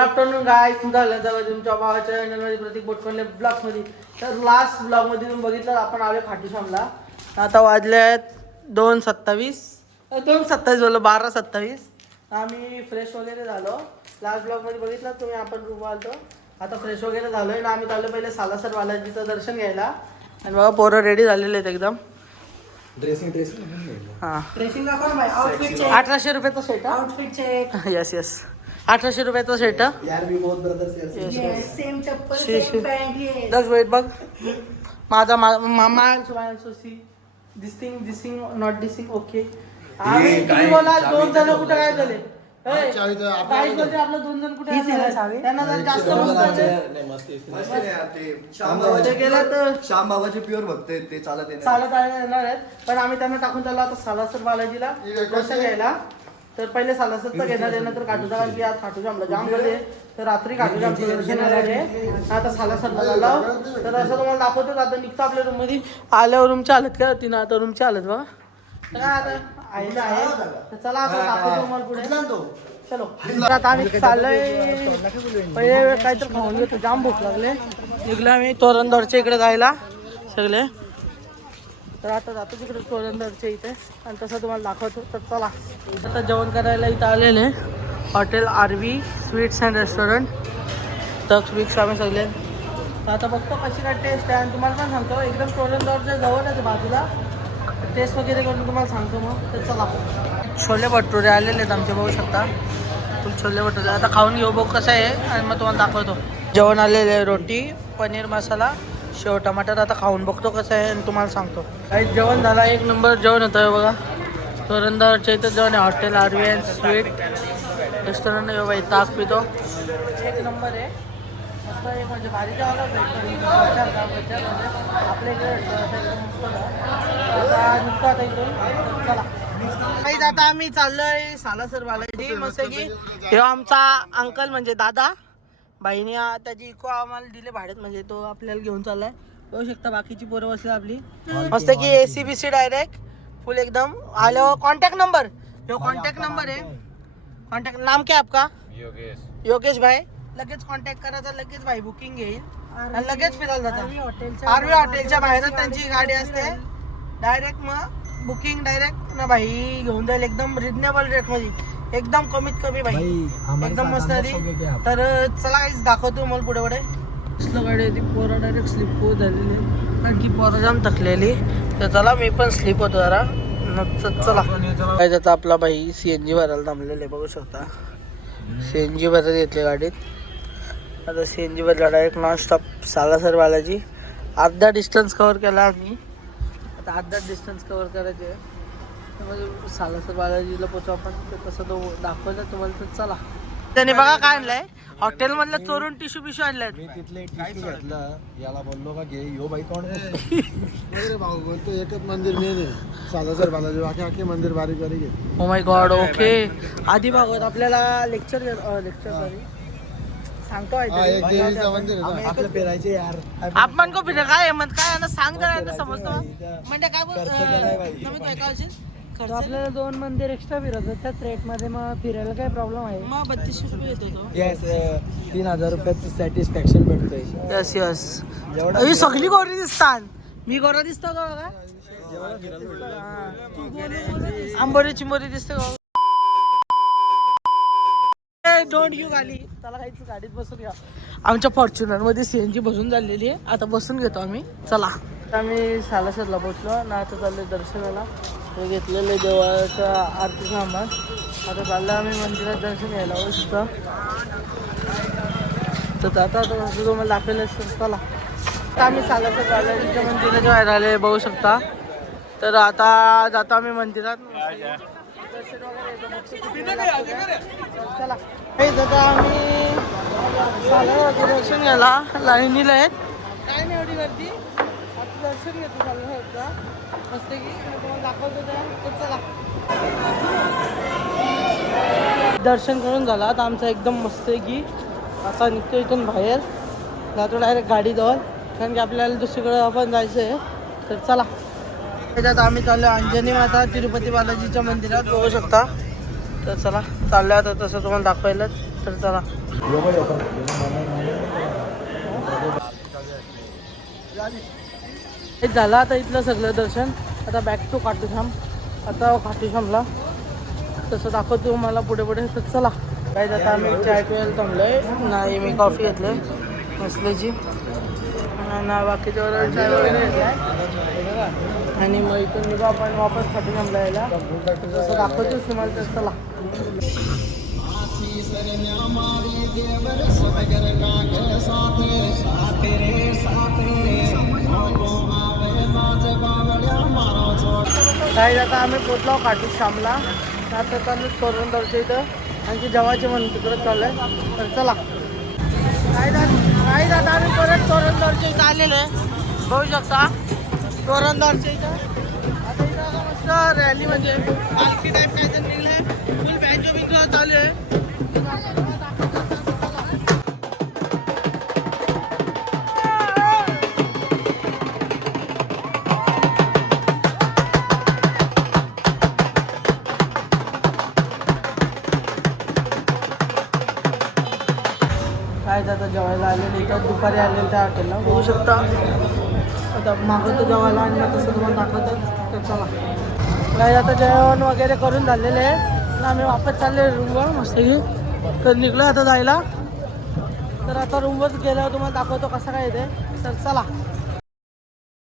Afternoon गाय तुमच्या भावाच्या चॅनलमध्ये प्रतीक बोटकोले ब्लॉग्समध्ये. तर लास्ट ब्लॉगमध्ये तुम्ही बघितलं आपण आलो खाटूश्यामला. आता वाजले आहेत 2:27 बोललो 12:27. आम्ही फ्रेश वगैरे झालो. लास्ट ब्लॉगमध्ये बघितलं तुम्ही आपण रूम आलतो. आता फ्रेश वगैरे झालोय ना आम्ही चाललो पहिले सालासर बालाजीचं दर्शन घ्यायला. आणि बघा पोरं रेडी झालेले आहेत एकदम. ड्रेसिंग हां ड्रेसिंग दाखवा ना भाई. Outfit check. 1800 रुपयाचा शर्ट. Outfit check. यस 1800 रुपयाचा शर्ट. यार मी बहुत ब्रदर्स यार. येस सेम चप्पल शी- सेम पॅन्ट. येस दस वेट बघ माझा मामा दिसिंग नॉट दिसिंग ओके. काय? बोला 2 जण कुठे काय झाले चावी तर आपल्या- काय बोलते आपलं 2 जण कुठे हीच आहे ना झाले? चावी? त्यांना जर जास्त नाही, मस्त मस्त आहे. मस्त आहे यार ते. ते गेलं तर श्याम बाबाचे प्युअर भक्त आहेत ते चालत आहे ना. चालत येणार आहेत पण आम्ही त्यांना टाकून चाललो आता सालासर बालाजीला दर्शन घ्यायला. तर पहिले सालासरचं घेणार आहे नंतर खाटूचा कारण की आज खाटूश्यामला जाम गर्दी आहे. तर रात्री खाटूश्यामचं दर्शन येणार आहे. आता सालासरला झालं तर असं तुम्हाला दाखवतो. आता निघतो आपल्या रूम मध्ये. आल्यावर रूमची हालत काय होती ना आता रूमची हालत बघा. तर काय आता आहे ना आहे. तर चला आता दाखवतो तुम्हाला पुढे. चलो तर आता आम्ही चाललोय. पहिले काहीतरी खाऊन घेतो जाम भूक लागले. निघलो आम्ही तोरणदोरच्या इकडे जायला सगळे. तर आता जातो तिकडे तोरणदोरच्या इथे आणि तसं तुम्हाला दाखवतो. तर चला आता जेवण करायला इथं आलेले hotel RV sweets and restaurant तक्स विक्स आम्ही सगळे. तर आता बघतो कशी काय टेस्ट आहे आणि तुम्हाला पण सांगतो एकदम तोरणदोरच्या जवळ आहे बाजूला. टेस्ट वगैरे करून तुम्हाला सांगतो मग. तर चला छोले भटुरे आलेले आहेत आमचे बघू शकता. फुल छोले भटुरे आता खाऊन घेऊ बघू कसं आहे आणि मग तुम्हाला दाखवतो. जेवण आलेले आहे रोटी पनीर मसाला शेव टमाटर. आता खाऊन बघतो कसं आहे आणि तुम्हाला सांगतो. काही जेवण झाला 1 नंबर जेवण होतं आहे बघा. तोरणदोरच्या इथं जेवण आहे hotel RV and sweet restaurant. येऊ बाई ताक पितो 1 नंबर आहे. मस्त एक म्हणजे भारी जेवण होतं आपल्या इकडे आता निघतो आता इथून. चला काहीच आता आम्ही चाललोय सालासर बालाजी. मस्त की हे आमचा अंकल म्हणजे दादा बाईने त्याची इको आम्हाला दिले भाड्यात म्हणजे तो आपल्याला घेऊन चाललाय. बघू शकता बाकीची पोरं बसली आपली मस्त की ACBC डायरेक्ट फुल एकदम. आलो कॉन्टॅक्ट नंबर यो कॉन्टॅक्ट नंबर आहे. कॉन्टॅक्ट नाम क्या आपका? योगेश भाई. लगेच कॉन्टॅक्ट करायचा लगेच भाई बुकिंग घेईल आणि लगेच फिरायला जातात. RV हॉटेलच्या बाहेरच त्यांची गाडी असते डायरेक्ट. मग बुकिंग डायरेक्ट ना भाई घेऊन जाईल एकदम रिजनेबल रेट मध्ये एकदम कमीत कमी भाई एकदम मस्त आली. तर चला काहीच दाखवतो मला पुढे पुढे. गाडी होती पोरं डायरेक्ट स्लिप होत झालेली कारण की पोरं जाम थकलेली. तर चला मी पण स्लिप होतो जरा. चला काय आता आपला भाई CNG भरायला थांबलेले बघू शकता. CNG भरत घेतले गाडीत. आता CNG भरला डायरेक्ट नॉनस्टॉप सालासर बालाजी. अर्धा डिस्टन्स कव्हर केला आम्ही. आता अर्धा डिस्टन्स कव्हर करायचे म्हणजे सालासर बालाजीला पोचू आपण. ते तसं तो दाखवलं तुम्हाला. तर चला त्याने बघा काय आणलंय हॉटेलमधलं चोरून टिश्यू पिशू आणलंय. मी तिथले टिश्यू घेतलं याला बोललो का घे यो बाई तोंड अरे भाऊ बोलतो एकच मंदिर मेन आहे सालासर बालाजी. बाकी मंदिर बारीक बारीक आहे. Oh my God. ओके आधी भागवत आपल्याला लेक्चर सॉरी सांगतो एक देवीचं मंदिर आहे आपलं फिरायचे यार. आपण को फिर काय मग काय ना सांग जरा समजतो म्हणजे काय तो आपल्याला 2 मंदिर एक्स्ट्रा फिरवतो त्याच रेट मध्ये. मग फिरायला काय प्रॉब्लेम आहे? मग 3200 रुपये येतो तो. येस 3000 रुपयाचं सॅटिस्फॅक्शन भेटतोय. यस यस ही सगळी गोरी दिसतात. मी गोरा दिसतो का बघा. आंबोरी चिंबोरी दिसते का? डोंट यू गाली त्याला काहीच गाडीत बसून घ्या. आमच्या फॉर्च्युनर मध्ये CNG भरून झालेली आहे. आता बसून घेतो आम्ही. चला आम्ही सालासरला पोचलो ना. आता चाललोय दर्शनाला. हे घेतलेलं देवाच्या आरती सामान. आता चाललं आम्ही मंदिरात दर्शन घ्यायला होऊ शकतो. तर आता तसं तुम्हाला दाखवलं चला. आता आम्ही सालासर बालाजीच्या मंदिराच्या बाहेर आले बघू शकता. तर आता जातो आम्ही मंदिरात दर्शन वगैरे. चला हेच आता आम्ही सालासरचं दर्शन घ्यायला लाईनीला आहेत. काय नाही एवढी गर्दी. आता दर्शन घेतो सालासरचं मस्त की तुम्हाला दाखवतो त्या. तर चला दर्शन करून झाला आता आमचं एकदम मस्त आहे की. आता निघतो इथून बाहेर जातो डायरेक्ट गाडीजवळ कारण की आपल्याला दुसरीकडे आपण जायचं आहे. तर चला त्याच्यात आम्ही चाललो अंजनी माता तिरुपती बालाजीच्या मंदिरात बघू शकता. तर चला चाललं आता तसं तुम्हाला दाखवायला. तर चला हे झालं आता इथलं सगळं दर्शन. आता बॅक टू खाटूश्याम. आता खाटूश्यामला तसं दाखवतो मला पुढे पुढे. तर चला काय आता आम्ही चाय प्यायला थांबलोय. नाही मी कॉफी घेतली मसल्याची ना बाकीच्यावर चाय वगैरे घेतलाय. आणि मग इथून निघू आपण वापस खाटूश्यामला यायला. तसं दाखवतोच तुम्हाला. तर चला काय आता आम्ही पोचलो खाटूश्यामला. आता चालू तोरणदरच्या इथं आणखी जेवायचे म्हणून तिकडे चाललंय. तर चला काय आता आम्ही परत तोरणदरच्या इथं आलेलो आहे. बघू शकता तोरणदरच्या इथं. आता इथं आता मस्त रॅली म्हणजे पालखी टाईप काहीतरी निघले. फुल बँजो बिंजो चालू आहे. काय आता जेवायला आलेलं इथं दुपारी आलेलं त्या हॉटेलला बघू शकता. आता मागं तर जेवायला आणि तसं तुम्हाला दाखवतच. तर चला काय आता जेवण वगैरे करून झालेलं आहे. आम्ही वापस चालले रूमवर मस्तपैकी. तर निघलो आता जायला. तर आता रूमवरच गेल्यावर तुम्हाला दाखवतो कसं काय येते. तर चला